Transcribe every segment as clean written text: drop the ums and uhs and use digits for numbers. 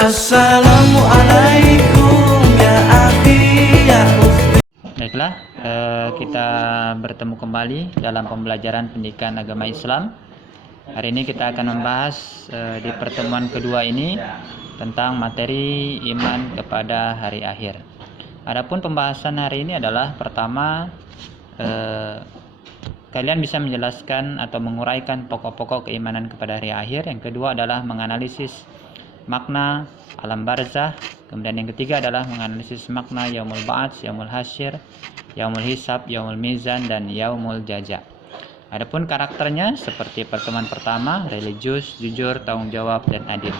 Assalamualaikum ya akhi ya ukhti. Baiklah, kita bertemu kembali dalam pembelajaran pendidikan agama Islam. Hari ini kita akan membahas di pertemuan kedua ini tentang materi iman kepada hari akhir. Adapun pembahasan hari ini adalah pertama, kalian bisa menjelaskan atau menguraikan pokok-pokok keimanan kepada hari akhir. Yang kedua adalah menganalisis makna alam barzah. Kemudian yang ketiga adalah menganalisis makna yaumul ba'ats, yaumul hasyr, yaumul hisab, yaumul mizan, dan yaumul jaza. Adapun karakternya seperti pertemuan pertama, religius, jujur, tanggung jawab, dan adil.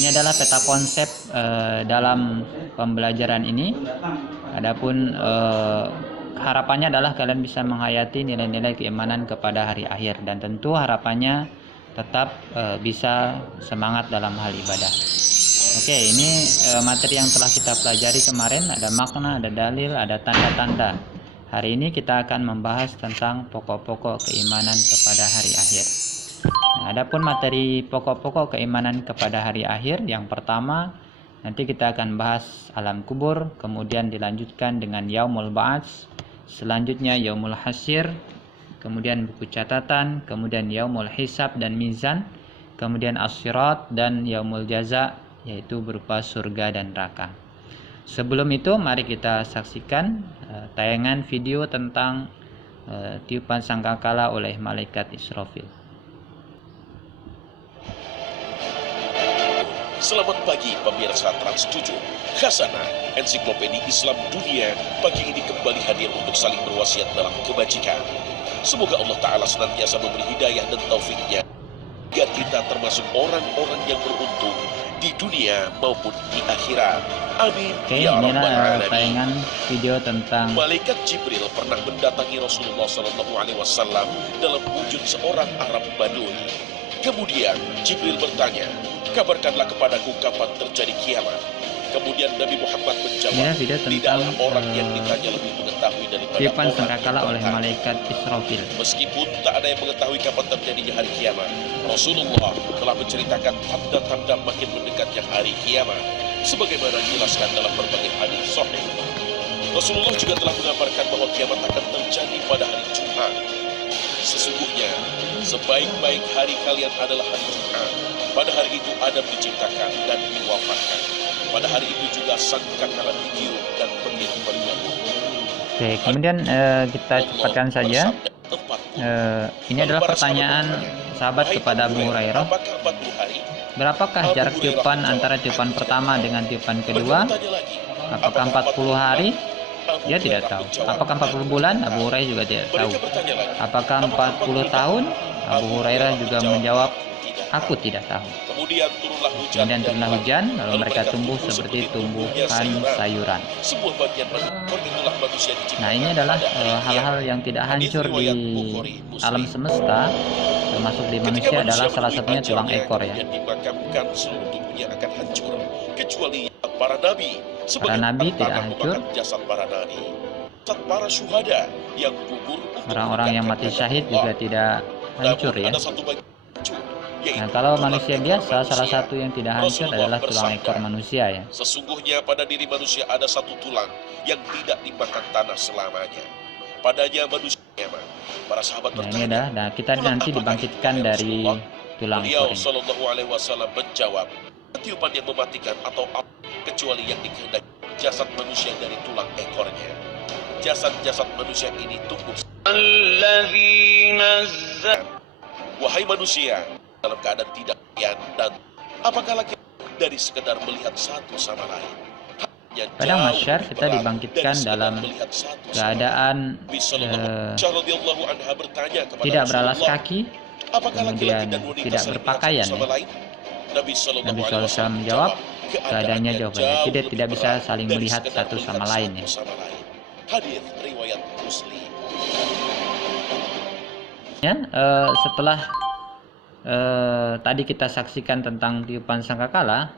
Ini adalah peta konsep dalam pembelajaran ini. Adapun harapannya adalah kalian bisa menghayati nilai-nilai keimanan kepada hari akhir, dan tentu harapannya tetap bisa semangat dalam hal ibadah. Oke, ini materi yang telah kita pelajari kemarin. Ada makna, ada dalil, ada tanda-tanda. Hari ini kita akan membahas tentang pokok-pokok keimanan kepada hari akhir. Nah, adapun materi pokok-pokok keimanan kepada hari akhir, yang pertama nanti kita akan bahas alam kubur, kemudian dilanjutkan dengan yaumul ba'ats, selanjutnya yaumul hasyr, kemudian buku catatan, kemudian yaumul hisab dan mizan, kemudian as-sirat, dan yaumul jaza, yaitu berupa surga dan neraka. Sebelum itu mari kita saksikan tayangan video tentang tiupan sangkakala oleh malaikat Israfil. Selamat pagi pemirsa Trans 7. Khazanah Ensiklopedia Islam Dunia pagi ini kembali hadir untuk saling berwasiat dalam kebajikan. Semoga Allah Ta'ala senantiasa memberi hidayah dan taufiknya agar kita termasuk orang-orang yang beruntung di dunia maupun di akhirat. Amin. Oke, Ya Rabbal inilah Alamin. tayangan video tentang Malaikat Jibril pernah mendatangi Rasulullah SAW dalam wujud seorang Arab Badui. Kemudian Jibril bertanya, kabarkanlah kepadaku kapan terjadi kiamat. Kemudian Nabi Muhammad menjawab, ya, video tidaklah tentang orang yang ditanya lebih mengetahui daripada tiupan orang sangkakala yang oleh bertanya. malaikat Israfil. Meskipun tak ada yang mengetahui kapan terjadinya hari kiamat, Rasulullah telah menceritakan tanda-tanda makin mendekatnya hari kiamat, sebagaimana dijelaskan dalam berbagai hadis sahih. Rasulullah juga telah mengabarkan bahwa kiamat akan terjadi pada hari Jumat. Sesungguhnya, sebaik-baik hari kalian adalah hari Jumat. Pada hari itu Adam diciptakan dan diwafatkan. Pada hari itu juga sangkakala ditiup dan petir berlabuh. Oke, kemudian kita cepatkan saja. Ini adalah pertanyaan sahabat kepada Abu Hurairah. Apakah 40 hari? Berapakah jarak tiupan antara tiupan pertama dengan tiupan kedua? Apakah 40 hari? Dia tidak tahu. Apakah 40 bulan? Abu Hurairah juga tidak tahu. Apakah 40 tahun? Abu Hurairah juga menjawab, aku tidak tahu. Kemudian turunlah hujan, lalu mereka tumbuh seperti tumbuhan sayuran. Sebuah bagian itulah manusia diciptakan. Nah, ini adalah hal-hal yang tidak hancur di alam semesta, termasuk di manusia, adalah salah satunya tulang ekor, ya. Yang dimakamkan seluruh tubuhnya akan hancur, kecuali para nabi. Para nabi tidak hancur. Jasad para nabi, jasad para syuhada yang gugur. Orang-orang yang mati syahid juga tidak hancur, ya. Ada satu bagian hancur. Nah, kalau manusia biasa, salah satu yang tidak hancur adalah tulang ekor manusia, ya. Sesungguhnya pada diri manusia ada satu tulang yang tidak dimakan tanah selamanya. Padanya manusia. Para sahabat Nah, ini bertanya, adalah, nah, kita nanti dibangkitkan dari tulang beliau ekor ini. Shallallahu Alaihi Wasallam menjawab, tiupan yang mematikan atau apa kecuali yang dikehendaki jasad manusia dari tulang ekornya. Jasad-jasad manusia ini tumbuh. Wahai manusia, dalam keadaan tidak dan apakah lagi dari sekedar melihat satu sama lain. Pada mahsyar kita dibangkitkan dalam keadaan tidak beralas kaki, kemudian tidak berpakaian, ya. Nabi SAW menjawab, keadaannya jauh berbeda, tidak bisa saling melihat satu sama lain, ya. Hadis riwayat Muslim. Ya, setelah tadi kita saksikan tentang tiupan sangkakala,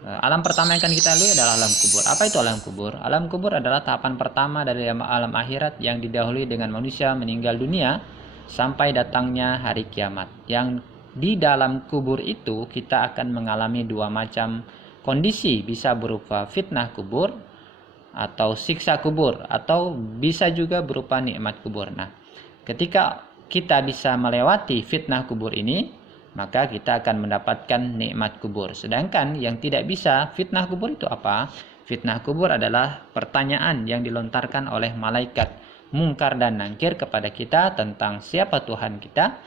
alam pertama yang akan kita lalui adalah alam kubur. Apa itu alam kubur? Alam kubur adalah tahapan pertama dari alam akhirat yang didahului dengan manusia meninggal dunia sampai datangnya hari kiamat, yang di dalam kubur itu kita akan mengalami dua macam kondisi, bisa berupa fitnah kubur atau siksa kubur, atau bisa juga berupa nikmat kubur. Nah, ketika kita bisa melewati fitnah kubur ini, maka kita akan mendapatkan nikmat kubur. Sedangkan yang tidak bisa, fitnah kubur itu apa? Fitnah kubur adalah pertanyaan yang dilontarkan oleh malaikat Mungkar dan Nangkir kepada kita tentang siapa Tuhan kita,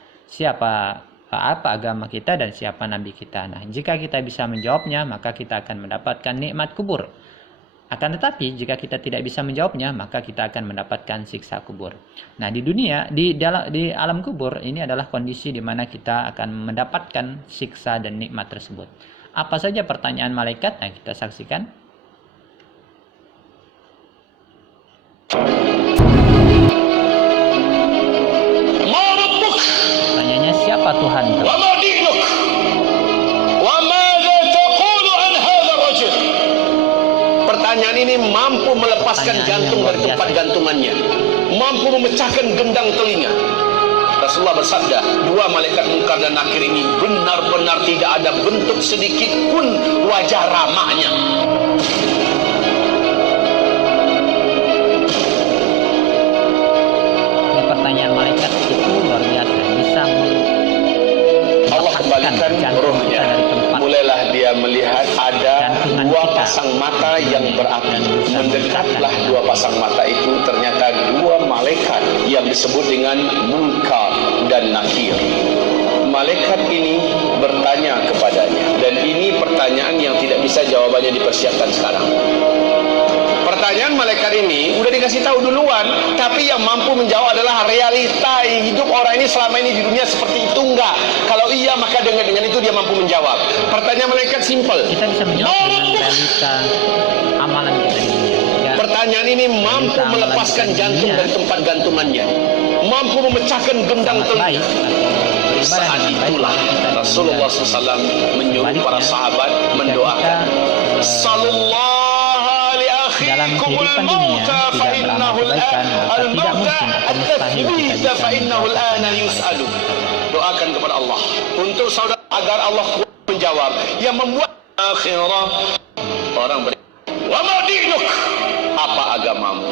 apa agama kita, dan siapa nabi kita. Nah, jika kita bisa menjawabnya, maka kita akan mendapatkan nikmat kubur. Akan tetapi jika kita tidak bisa menjawabnya, maka kita akan mendapatkan siksa kubur. Nah, di dunia, di alam kubur ini adalah kondisi di mana kita akan mendapatkan siksa dan nikmat tersebut. Apa saja pertanyaan malaikat? Nah, kita saksikan. Pertanyaannya, siapa Tuhan kamu? Pertanyaan ini mampu melepaskan jantung dari tempat gantungannya, mampu memecahkan gendang telinga. Rasulullah bersabda, dua malaikat Mungkar dan Nakir ini benar-benar tidak ada bentuk sedikit pun wajah ramahnya. Ini pertanyaan malaikat itu luar biasa, bisa Allah kembalikan rohnya. Mulailah dia melihat ada dua pasang mata yang berapi. Mendekatlah dua pasang mata itu, ternyata dua malaikat yang disebut dengan Mungkar dan Nakir. Malaikat ini bertanya kepadanya, dan ini pertanyaan yang tidak bisa jawabannya dipersiapkan sekarang. Pertanyaan malaikat ini udah dikasih tahu duluan, tapi yang mampu menjawab adalah realita hidup orang ini selama ini di dunia seperti itu enggak. Kalau iya, maka dengan itu dia mampu menjawab. Pertanyaan malaikat simpel. Kita bisa menjawab dengan realita amalan kita di dunia. Ya, pertanyaan ini mampu melepaskan jantung dan tempat gantungannya, mampu memecahkan gendang telinga. Saat itulah Rasulullah SAW menyuruh para sahabat mendoakan, dalam kehidupan dunia tidak beramal kebaikan, maka tidak mungkin atau mustahil kita bisa doakan kepada Allah untuk saudara agar Allah menjawab, yang membuat akhirah orang wa ma dinuk, apa agamamu?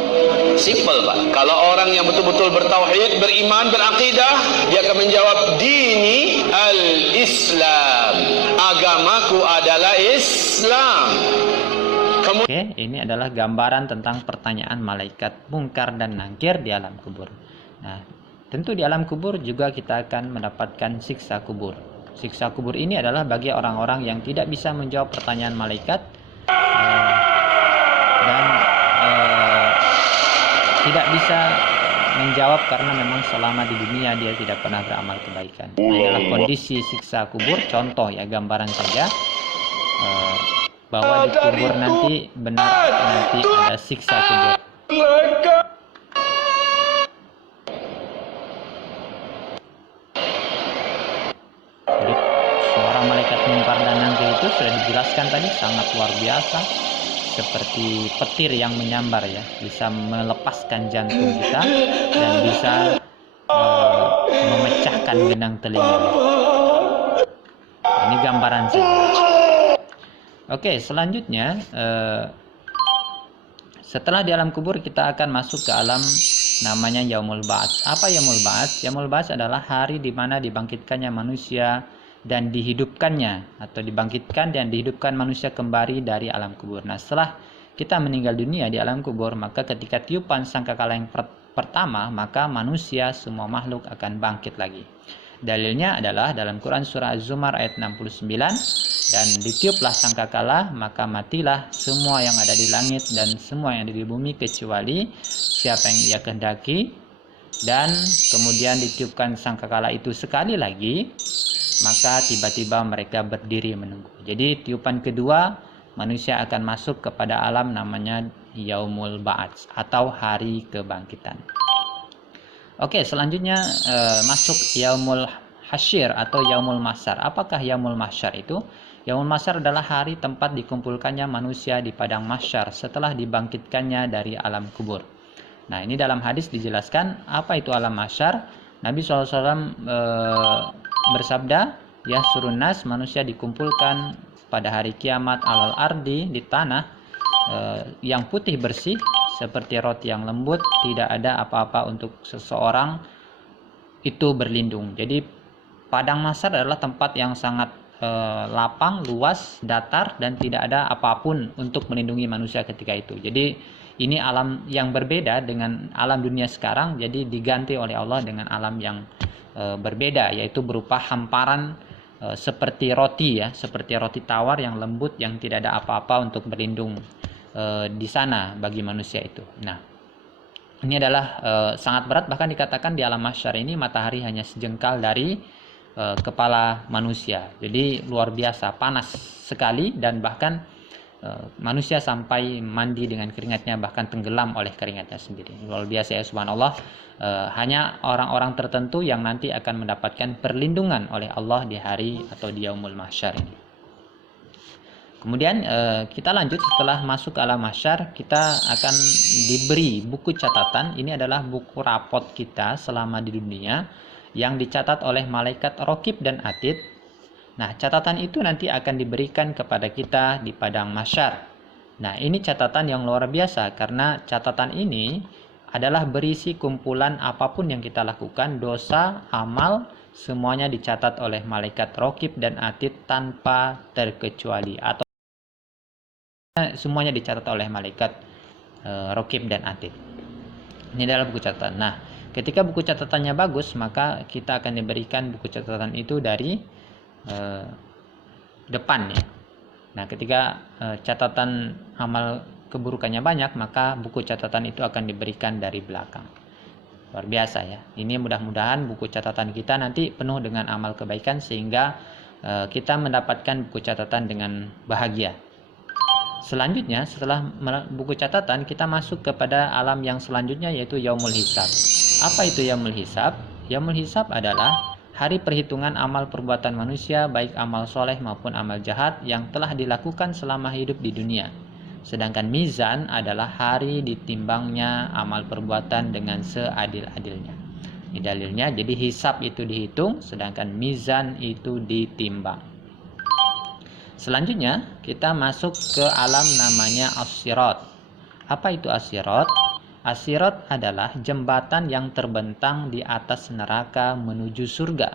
Simple, Pak. Kalau orang yang betul-betul bertauhid, beriman, berakidah, dia akan menjawab, dini al-Islam, agamaku adalah Islam. Oke, ini adalah gambaran tentang pertanyaan malaikat Mungkar dan Nangkir di alam kubur. Nah, tentu di alam kubur juga kita akan mendapatkan siksa kubur. Siksa kubur ini adalah bagi orang-orang yang tidak bisa menjawab pertanyaan malaikat dan tidak bisa menjawab karena memang selama di dunia dia tidak pernah beramal kebaikan. Ini adalah kondisi siksa kubur, contoh ya, gambaran saja. Bahwa di kubur nanti ada siksa kubur. Jadi suara malaikat Mungkar dan Nangkir itu sudah dijelaskan tadi, sangat luar biasa, seperti petir yang menyambar ya, bisa melepaskan jantung kita dan bisa memecahkan gendang telinga. Ini gambaran saja. Oke, selanjutnya setelah di alam kubur kita akan masuk ke alam namanya Yaumul Ba'ats. Apa Yaumul Ba'ats? Yaumul Ba'ats adalah hari di mana dibangkitkannya manusia dan dihidupkannya, atau dibangkitkan dan dihidupkan manusia kembali dari alam kubur. Nah, setelah kita meninggal dunia di alam kubur, maka ketika tiupan sangkakala yang pertama, maka manusia, semua makhluk akan bangkit lagi. Dalilnya adalah dalam Quran surah Az-Zumar ayat 69, dan ditiuplah sangkakala, maka matilah semua yang ada di langit dan semua yang ada di bumi kecuali siapa yang ia kehendaki. Dan kemudian ditiupkan sangkakala itu sekali lagi, maka tiba-tiba mereka berdiri menunggu. Jadi tiupan kedua, manusia akan masuk kepada alam namanya Yaumul Ba'ats atau hari kebangkitan. Oke, selanjutnya masuk Yaumul Hasyir atau Yaumul Mahsyar. Apakah Yaumul Mahsyar itu? Yaumul Mahsyar adalah hari tempat dikumpulkannya manusia di padang mahsyar setelah dibangkitkannya dari alam kubur. Nah, ini dalam hadis dijelaskan apa itu alam mahsyar. Nabi SAW bersabda, yahsurun nas, manusia dikumpulkan pada hari kiamat alal ardi, di tanah yang putih bersih seperti roti yang lembut, tidak ada apa-apa untuk seseorang itu berlindung. Jadi padang mahsyar adalah tempat yang sangat lapang, luas, datar, dan tidak ada apapun untuk melindungi manusia ketika itu. Jadi ini alam yang berbeda dengan alam dunia sekarang, jadi diganti oleh Allah dengan alam yang berbeda, yaitu berupa hamparan seperti roti ya, seperti roti tawar yang lembut, yang tidak ada apa-apa untuk berlindung di sana bagi manusia itu. Nah, ini adalah sangat berat, bahkan dikatakan di alam mahsyar ini matahari hanya sejengkal dari kepala manusia. Jadi luar biasa panas sekali, dan bahkan manusia sampai mandi dengan keringatnya, bahkan tenggelam oleh keringatnya sendiri. Luar biasa ya, subhanallah. Hanya orang-orang tertentu yang nanti akan mendapatkan perlindungan oleh Allah di hari atau di yaumul mahsyar ini. Kemudian kita lanjut, setelah masuk ke alam mahsyar kita akan diberi buku catatan. Ini adalah buku rapot kita selama di dunia yang dicatat oleh malaikat Raqib dan Atid. Nah, catatan itu nanti akan diberikan kepada kita di padang mahsyar. Nah, ini catatan yang luar biasa, karena catatan ini adalah berisi kumpulan apapun yang kita lakukan, dosa, amal, semuanya dicatat oleh malaikat Raqib dan Atid tanpa terkecuali, atau semuanya dicatat oleh malaikat Raqib dan Atid. Ini adalah buku catatan. Nah, ketika buku catatannya bagus, maka kita akan diberikan buku catatan itu dari depan ya. Nah, ketika catatan amal keburukannya banyak, maka buku catatan itu akan diberikan dari belakang. Luar biasa ya. Ini mudah-mudahan buku catatan kita nanti penuh dengan amal kebaikan, sehingga kita mendapatkan buku catatan dengan bahagia. Selanjutnya, setelah buku catatan, kita masuk kepada alam yang selanjutnya, yaitu yaumul hisab. Apa itu yaumul hisab? Yaumul hisab adalah hari perhitungan amal perbuatan manusia, baik amal soleh maupun amal jahat yang telah dilakukan selama hidup di dunia. Sedangkan mizan adalah hari ditimbangnya amal perbuatan dengan seadil-adilnya. Ini dalilnya, jadi hisab itu dihitung, sedangkan mizan itu ditimbang. Selanjutnya kita masuk ke alam namanya as-sirat. Apa itu as-sirat? As-sirat adalah jembatan yang terbentang di atas neraka menuju surga.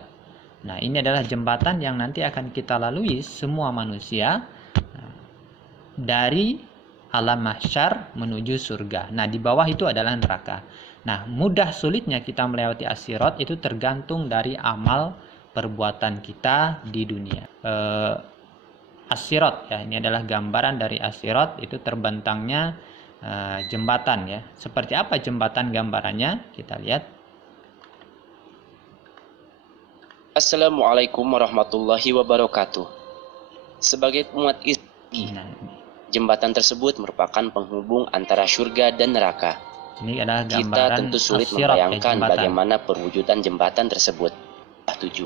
Nah, ini adalah jembatan yang nanti akan kita lalui semua manusia dari alam mahsyar menuju surga. Nah, di bawah itu adalah neraka. Nah, mudah sulitnya kita melewati as-sirat itu tergantung dari amal perbuatan kita di dunia. As-sirat ya, ini adalah gambaran dari as-sirat, itu terbentangnya jembatan ya. Seperti apa jembatan gambarannya? Kita lihat. Assalamualaikum warahmatullahi wabarakatuh. Sebagai umat Islam, jembatan tersebut merupakan penghubung antara surga dan neraka. Ini adalah gambaran. Kita tentu sulit membayangkan bagaimana perwujudan jembatan tersebut. 7.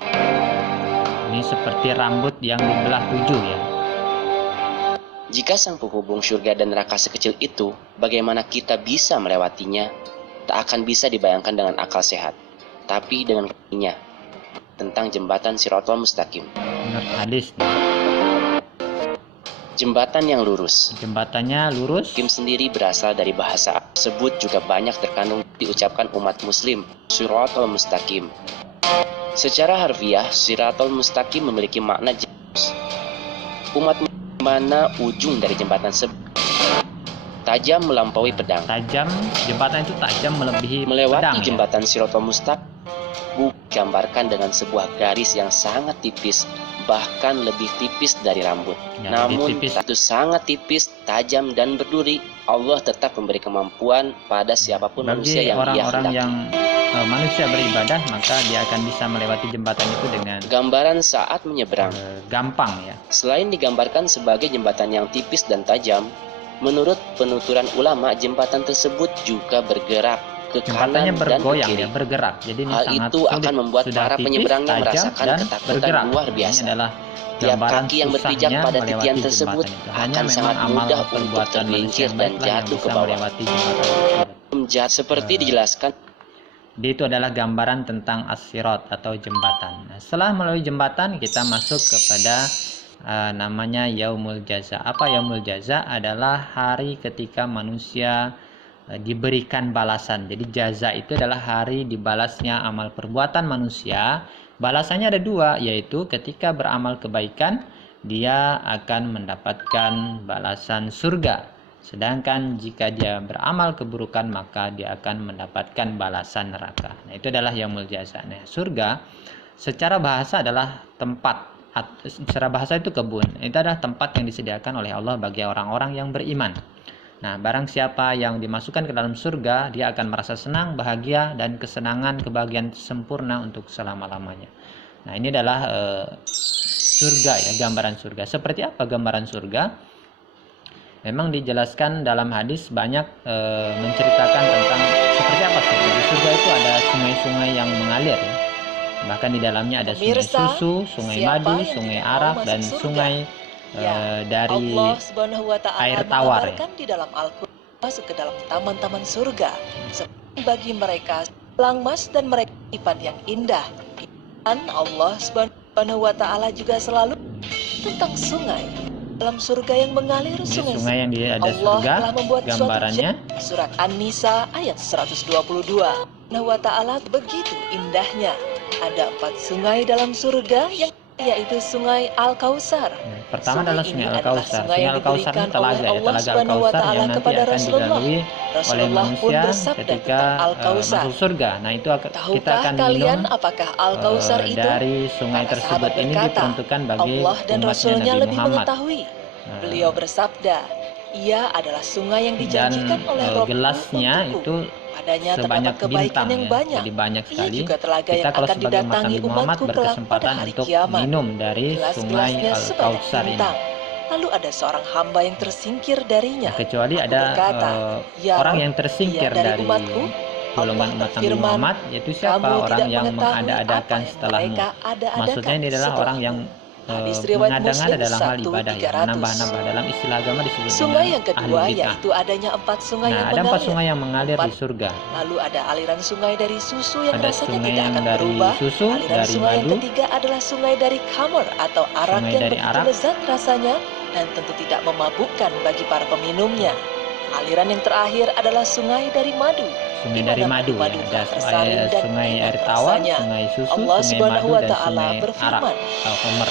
Ini seperti rambut yang dibelah 7 ya. Jika sang penghubung surga dan neraka sekecil itu, bagaimana kita bisa melewatinya? Tak akan bisa dibayangkan dengan akal sehat. Tapi dengan keinginannya tentang jembatan Shiratal Mustaqim. Menurut hadis nih. Jembatan yang lurus. Jembatannya lurus. Mustaqim sendiri berasal dari bahasa Arab tersebut, juga banyak terkandung diucapkan umat muslim, Shiratal Mustaqim. Secara harfiah, Shiratal Mustaqim memiliki makna jelas. Umat mana ujung dari jembatan tersebut tajam melampaui pedang. Tajam, jembatan itu tajam melebihi Melewati pedang jembatan Shiratal Mustaqim digambarkan dengan sebuah garis yang sangat tipis, bahkan lebih tipis dari rambut. Ya, namun tipis. itu sangat tipis, tajam dan berduri. Allah tetap memberi kemampuan pada siapapun manusia Bagi yang Ia orang-orang hendaki. yang manusia beribadah, maka dia akan bisa melewati jembatan itu dengan Gambaran saat menyeberang. gampang ya. Selain digambarkan sebagai jembatan yang tipis dan tajam, menurut penuturan ulama, jembatan tersebut juga bergerak ke Jembatannya kanan dan ke bergoyang kiri. ya, bergerak. Jadi ini Hal sangat itu sulit. akan membuat Sudah para tipis, penyeberangnya tajam, merasakan dan ketakutan bergerak. luar biasa. Ini adalah Tiap gambaran kaki yang berpijak susahnya pada melewati titian tersebut jembatan itu. akan Hanya sangat memang amal mudah untuk perbuatan tergelincir manusia dan baiklah yang jatuh bisa ke bawah. melewati jembatan tersebut. Seperti dijelaskan Dia itu adalah gambaran tentang as-sirat atau jembatan. Nah, setelah melalui jembatan kita masuk kepada namanya yaumul jaza. Apa yaumul jaza? Adalah hari ketika manusia diberikan balasan. Jadi jaza itu adalah hari dibalasnya amal perbuatan manusia. Balasannya ada dua, yaitu ketika beramal kebaikan dia akan mendapatkan balasan surga. Sedangkan jika dia beramal keburukan maka dia akan mendapatkan balasan neraka. Nah, itu adalah yaumul jaza. Nah, surga secara bahasa adalah tempat. Secara bahasa itu kebun. Itu adalah tempat yang disediakan oleh Allah bagi orang-orang yang beriman. Nah, barang siapa yang dimasukkan ke dalam surga, dia akan merasa senang, bahagia, dan kebahagiaan sempurna untuk selama-lamanya. Nah, ini adalah surga ya, gambaran surga. Seperti apa gambaran surga? Memang dijelaskan dalam hadis banyak menceritakan tentang seperti apa surga. Di surga itu ada sungai-sungai yang mengalir ya. Bahkan di dalamnya ada sungai susu, sungai madu, sungai arak, dan sungai dari air tawar ya. Di dalam Al-Quran masuk ke dalam taman-taman surga bagi mereka silang emas dan mereka sifat yang indah. Dan Allah Subhanahu wa Ta'ala juga selalu tentang sungai dalam surga yang mengalir. Sungai yang ada Allah surga, telah membuat gambarannya surat An-Nisa ayat 122. Subhanahu wa Ta'ala begitu indahnya. Ada 4 sungai dalam surga yaitu sungai Al-Kausar. Pertama adalah sungai Al-Kausar. Sungai Sungai Al-Kausar ini telaga ya, telaga Al-Kausar yang nanti akan dilalui oleh manusia ketika masuk surga. Nah, itu kita akan minum apakah Al-Kausar itu? Dari sungai tersebut. Ini diperuntukkan bagi Allah dan Rasulnya Nabi lebih Muhammad. mengetahui. Beliau bersabda, ia adalah sungai yang dijanjikan oleh Rabb gelasnya itu padanya sebanyak terdapat kebaikan bintang yang ya. banyak. Jadi banyak Ia sekali. juga telaga Kita yang kalau akan sebagai umat didatangi Nabi Muhammad umatku kelak pada berkesempatan hari untuk kiamat. minum dari sungai Gelas-gelasnya sebanyak Al-Kausar ini. bintang. Lalu ada seorang hamba yang tersingkir darinya. Kecuali Aku ada berkata, "Ya orang Rabb, yang tersingkir dia dari dari umatku." golongan Allah umat Nabi berfirman, Muhammad, yaitu siapa? "Kamu Orang tidak yang mengetahui mengada-adakan apa yang setelahmu. mereka ada-adakan Maksudnya ini adalah orang yang Hadis riwayat mengada-ngada Muslim dalam hal 1, ibadah ya, 300. menambah-nambah. Dalam istilah agama disebut Sungai yang dengan kedua ahli bid'ah. yaitu adanya 4 sungai Nah, yang ada 4 mengalir. sungai yang mengalir di 4. surga. Lalu ada aliran sungai dari susu yang Ada rasanya sungai tidak yang akan dari berubah. susu, Aliran dari sungai yang madu. ketiga adalah sungai dari khamr atau arak Sungai yang dari begitu arak. lezat rasanya dan tentu tidak memabukkan bagi para peminumnya. Aliran yang terakhir adalah sungai dari madu. Sungai di dari mana madu ya. madu Ada telah tersalin dan sungai enak air tawar, rasanya. sungai susu, Allah sungai Subhanahu madu, wa dan Ta'ala sungai arak berfirman, atau khamr.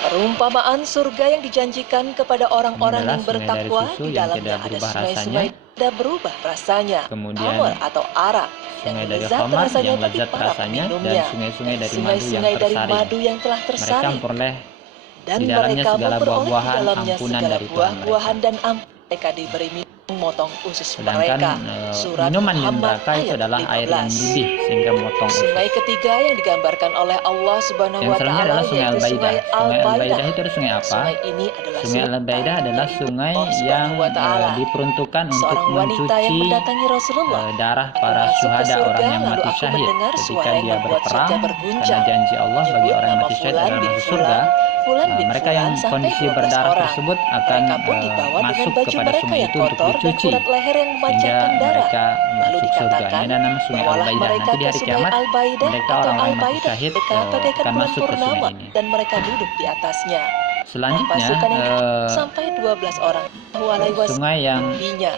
perumpamaan surga yang dijanjikan kepada orang-orang Inilah yang sungai dari bertakwa susu di yang dalamnya tidak ada berubah sungai-sungai tidak berubah rasanya. Kemudian Khamr atau arak yang sungai dari lezat khamar rasanya yang bagi lezat para rasanya, dan peminumnya. sungai-sungai dari madu yang Sungai-sungai dari tersaring. madu yang telah Mereka tersaring memperoleh dan di dalamnya mereka segala memperoleh di buah-buahan, dalamnya ampunan segala dari Tuhan buah-buahan dan mereka diberi minum memotong usus Sedangkan mereka. Surat minuman di Muhammad neraka itu ayat adalah air yang 15. mendidih sehingga memotong usus. Sungai ketiga yang digambarkan oleh Allah Subhanahu Yang wa selanjutnya Ta'ala adalah sungai yaitu Al-Baidah. sungai Sungai Al-Baidah Al-Baidah. itu ada sungai apa? Sungai ini adalah Sungai Al-Baidah adalah sungai Allah yang Subhanahu wa Ta'ala. diperuntukkan untuk Seorang wanita yang mencuci mendatangi Rasulullah. darah Aku para masuk ke syuhada, surga, orang yang lalu mati aku syahid mendengar ketika suara yang dia membuat berperang, surga karena berguncang. janji Allah bagi Menyebut orang yang nama mati syahid Fulan adalah bin masuk surga. Fulan bin Mereka yang Fulan sampai kondisi 12 berdarah orang. tersebut akan Mereka pun dibawa dengan masuk baju kepada mereka sungai yang itu untuk kotor dan dicuci urat leher yang sehingga memancarkan darah. mereka Lalu masuk surga. dikatakan, Ini adalah nama sungai bawalah Al-Baidah. mereka Nanti di ke hari sungai kiamat Al-Baidah mereka atau orang-orang yang mati Al-Baidah syahid dekat bagaikan akan bulan masuk ke purnama sungai ini. dan mereka duduk di atasnya. Selanjutnya Pasukan yang sampai 12 orang walai sungai yang wasbinya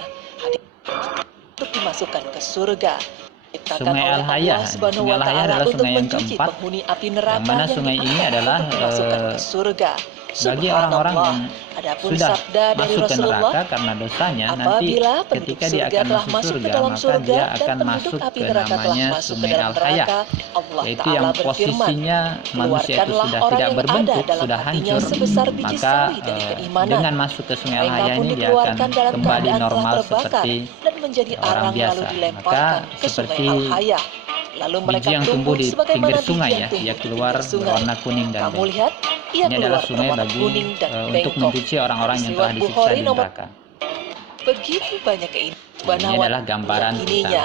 untuk dimasukkan ke surga. Diciptakan Sungai oleh Al-Hayah. Allah Subhanahu Sungai wa Al-Hayah Ta'ala adalah untuk sungai yang mencuci keempat, penghuni api neraka yang mana sungai ini diangkat adalah untuk dimasukkan ke surga. bagi orang-orang yang Adapun sudah sabda dari masuk ke Rasulullah, neraka karena dosanya, nanti apabila penduduk ketika dia surga akan telah masuk masuk ke surga, dalam maka surga dia dan akan penduduk masuk api ke neraka telah namanya masuk ke sungai dalam Al-Hayah, neraka, Allah yaitu Ta'ala yang berfirman, posisinya manusia itu keluarkanlah sudah orang tidak yang berbentuk, ada dalam sudah hatinya hancur, sebesar biji maka sawi dari keimanan. dengan masuk ke sungai Mereka Al-Hayah pun ini dia akan dikeluarkan dalam kembali keadaan telah normal terbakar seperti dan menjadi orang arang biasa. lalu dilemparkan Maka ke sungai seperti Al-Hayah. Lalu mereka biji yang tumbuh di sebagaimana pinggir biji sungai yang ya, tumbuh dia di keluar pinggir sungai. berwarna kuning dan Kamu bengkok. lihat, ia Ini keluar adalah sungai berwarna bagi kuning dan untuk bengkok. mencuci orang-orang yang telah Riwayat disiksa Bukhari di nomor neraka. begitu banyak keindahan Ini adalah gambaran ininya.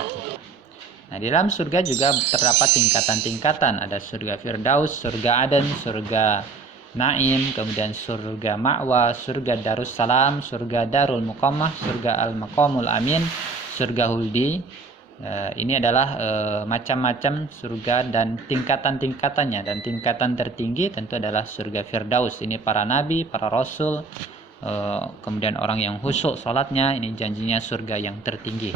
Nah, di dalam surga juga terdapat tingkatan-tingkatan. Ada surga Firdaus, surga Aden, surga Naim, kemudian surga Ma'wa, surga Darussalam, surga Darul Muqammah, surga Al-Maqamul Amin, surga Huldi. Ini adalah macam-macam surga dan tingkatan-tingkatannya, dan tingkatan tertinggi tentu adalah surga Firdaus. Ini para nabi, para rasul, kemudian orang yang khusyuk salatnya, ini janjinya surga yang tertinggi.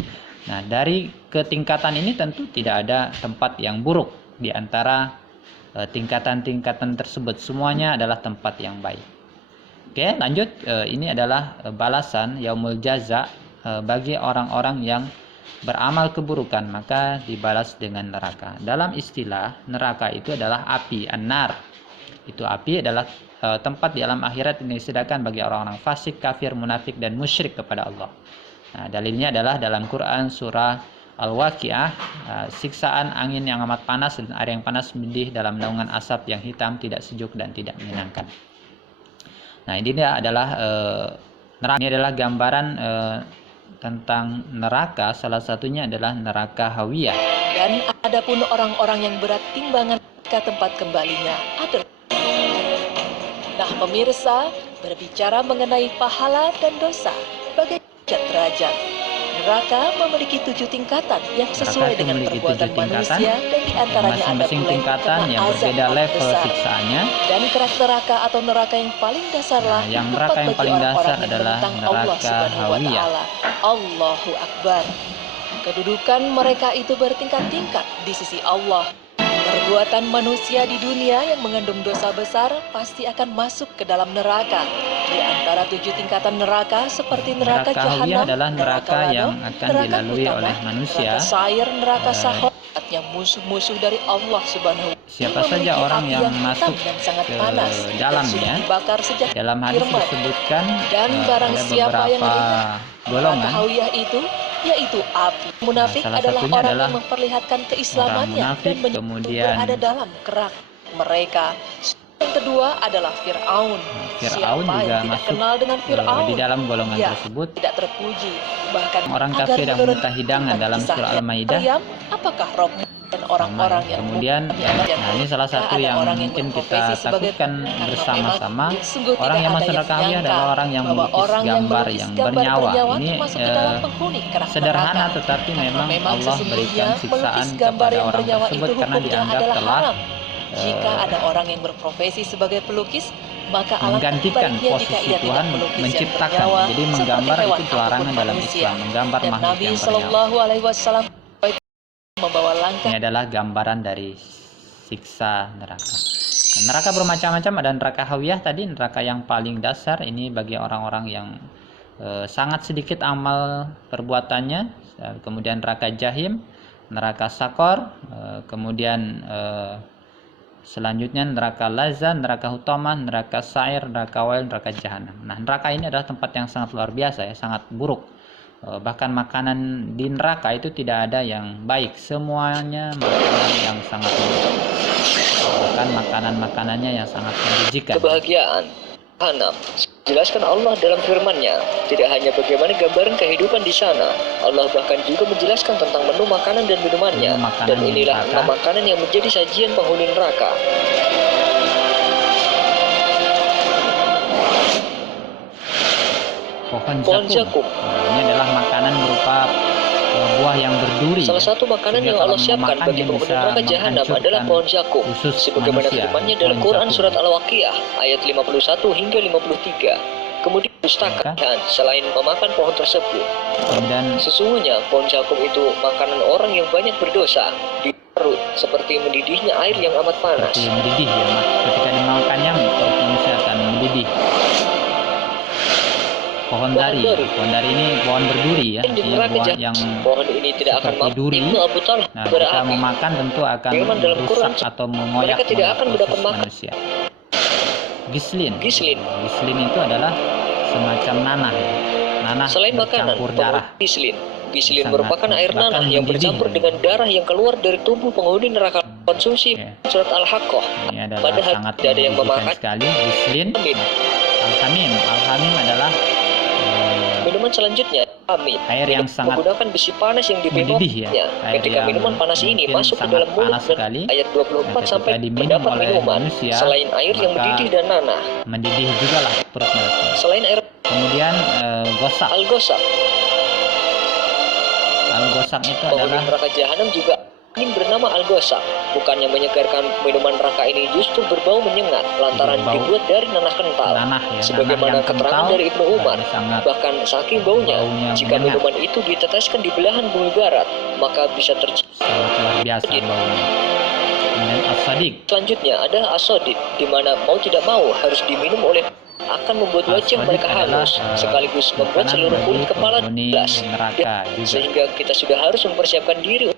Nah, dari ketingkatan ini tentu tidak ada tempat yang buruk di antara tingkatan-tingkatan tersebut. Semuanya adalah tempat yang baik. Oke, lanjut. Ini adalah balasan yaumul jaza bagi orang-orang yang beramal keburukan, maka dibalas dengan neraka. Dalam istilah, neraka itu adalah api, an-nar. Itu api adalah tempat di alam akhirat yang disediakan bagi orang-orang fasik, kafir, munafik, dan musyrik kepada Allah. Nah, dalilnya adalah dalam Quran surah Al-Waqiah, siksaan angin yang amat panas dan air yang panas mendidih dalam naungan asap yang hitam, tidak sejuk dan tidak menyenangkan. Nah, ini adalah neraka. Ini adalah gambaran tentang neraka, salah satunya adalah neraka Hawiyah. Dan adapun orang-orang yang berat timbangan ke tempat kembalinya adalah. Nah, pemirsa, berbicara mengenai pahala dan dosa sebagai derajat. Neraka memiliki 7 tingkatan yang sesuai dengan perbuatan manusia, dan diantaranya ada masing-masing mulai tingkatan yang azab berbeda level besar. siksaannya. Dan kerak neraka atau neraka yang paling dasar lah yang tempat neraka yang bagi paling dasar orang-orang yang adalah menentang Allah neraka Subhanahu wa Hawiyah. Ta'ala. Allahu Akbar. Kedudukan mereka itu bertingkat-tingkat di sisi Allah. Perbuatan manusia di dunia yang mengandung dosa besar pasti akan masuk ke dalam neraka. Di antara 7 tingkatan neraka seperti neraka Neraka Hawiyah Jahanam, adalah neraka yang akan neraka dilalui utama, oleh manusia. neraka sair, neraka sahot, yang musuh-musuh dari Allah Subhanahu wa Ta'ala. Siapa saja orang Api yang hitam masuk dan sangat ke panas, dan dalamnya, sudah dibakar sejak dalam hadis firman. disebutkan Dan barang ada siapa yang beberapa melihat neraka golongan. Hawiyah itu, yaitu api. Munafik salah adalah satunya orang adalah yang memperlihatkan keislamannya munafik, dan menyebut kemudian berada dalam kerak mereka. Yang kedua adalah Fir'aun. Fir'aun Siapa juga yang tidak masuk kenal dengan Fir'aun? di dalam golongan Ya, tersebut. tidak terpuji. Bahkan Orang agar kafir yang menurut meminta hidangan tentang dalam kisah surah Al-Maidah. Maryam, apakah Rob dan orang-orang yang Kemudian, mukmin nah ini salah satu ada yang orang mungkin kita berprofesi sebagai takutkan karena bersama-sama. memang sungguh Orang tidak yang ada masuk neraka Hawiyah nyangka adalah orang yang bahwa melukis orang gambar melukis yang gambar bernyawa. Ini masuk ke dalam penghuni kerak sederhana, neraka. tetapi Karena memang Allah sesungguhnya berikan siksaan melukis gambar kepada yang orang bernyawa tersebut itu karena hukumnya dianggap adalah telah haram. Jika ada orang yang berprofesi sebagai pelukis, maka alangkah menggantikan baiknya jika posisi ia Tuhan tidak melukis yang menciptakan. bernyawa Jadi seperti menggambar hewan itu pelarangan ataupun dalam manusia. Islam, menggambar Dan makhluk Nabi yang bernyawa. Shallallahu Alaihi Wasallam membawa langkah. Ini adalah gambaran dari siksa neraka. Nah, neraka bermacam-macam, ada neraka Hawiyah tadi, neraka yang paling dasar. Ini bagi orang-orang yang sangat sedikit amal perbuatannya. Kemudian neraka Jahim, neraka Sakor, kemudian selanjutnya neraka Lazza, neraka Hutamah, neraka Sa'ir, neraka Wail, neraka Jahanam. Nah, neraka ini adalah tempat yang sangat luar biasa ya, sangat buruk. Bahkan makanan di neraka itu tidak ada yang baik, semuanya makanan yang sangat buruk. Bahkan makanan-makanannya yang sangat menjijikan. Kebahagiaan Hanam jelaskan Allah dalam firman-Nya, tidak hanya bagaimana gambaran kehidupan di sana, Allah bahkan juga menjelaskan tentang menu makanan dan minumannya. Menu makanan Dan di inilah neraka. 6 makanan yang menjadi sajian penghuni neraka. Pohon Zakum. zakum. Ini adalah makanan berupa buah yang berduri. Salah satu makanan yang Allah siapkan bagi penghuni neraka Jahanam adalah pohon zakum, sebagaimana firman-Nya dalam Quran surat Al-Waqiah ayat 51 hingga 53. Kemudian dustakan selain memakan pohon tersebut. Kemudian Sesungguhnya pohon zakum itu makanan orang yang banyak berdosa di perut, seperti mendidihnya air yang amat panas. seperti mendidih ya, Mas. Ketika dimakannya perut manusia akan mendidih. Pohon dari ini pohon berduri ya, Di artinya neraka buah yang pohon ini tidak akan seperti mampu. duri. Ibnu Abu Talha Nah, kita berarti memakan tentu akan Firman dalam Quran, merusak atau mengoyak mereka tidak akan mendapat proses makan. manusia. Gislin. Gislin. Gislin itu adalah semacam nanah. Nanah Selain makanan, bercampur darah. gislin. Gislin Sangat merupakan air bahkan nanah yang mendidih. bercampur dengan darah yang keluar dari tubuh penghuni neraka. Konsumsi Ya. surat Al-Haqqah. Ini adalah Padahal sangat tidak ada yang menjijikan memakan. sekali. Gislin. Amin. Al-Hamim. Al-Hamim adalah Minuman selanjutnya, amin. air yang sangat menggunakan besi panas yang mendidih ya. dibebaskannya. Air Ketika yang minuman panas ini mungkin masuk ke sangat dalam mulut panas dan sekali. ayat 24 Nah, sampai ketika diminum mendapat oleh minuman manusia, selain air yang maka mendidih dan nanah. mendidih juga lah perut mereka. Selain air Kemudian gosak. al-gosak, Al-Ghosaq itu Penghuni adalah neraka jahanam juga angin bernama Al-Ghosaq. Bukannya menyegarkan, minuman neraka ini justru berbau menyengat lantaran Berbau dibuat dari nanah kental. nanah ya, Sebagaimana nanah yang keterangan kental dari Ibnu Umar, dan sangat bahkan saking baunya, jika menyengat. minuman itu diteteskan di belahan bumi barat, maka bisa terjadi. sangat luar biasa baunya. Kemudian as-sadiq. Selanjutnya ada asodid, di mana mau tidak mau harus diminum oleh akan membuat wajah As-sadiq mereka adalah, hangus, sekaligus membuat makanan seluruh bagi kulit kepala penghuni jelas. neraka juga. Sehingga kita sudah harus mempersiapkan diri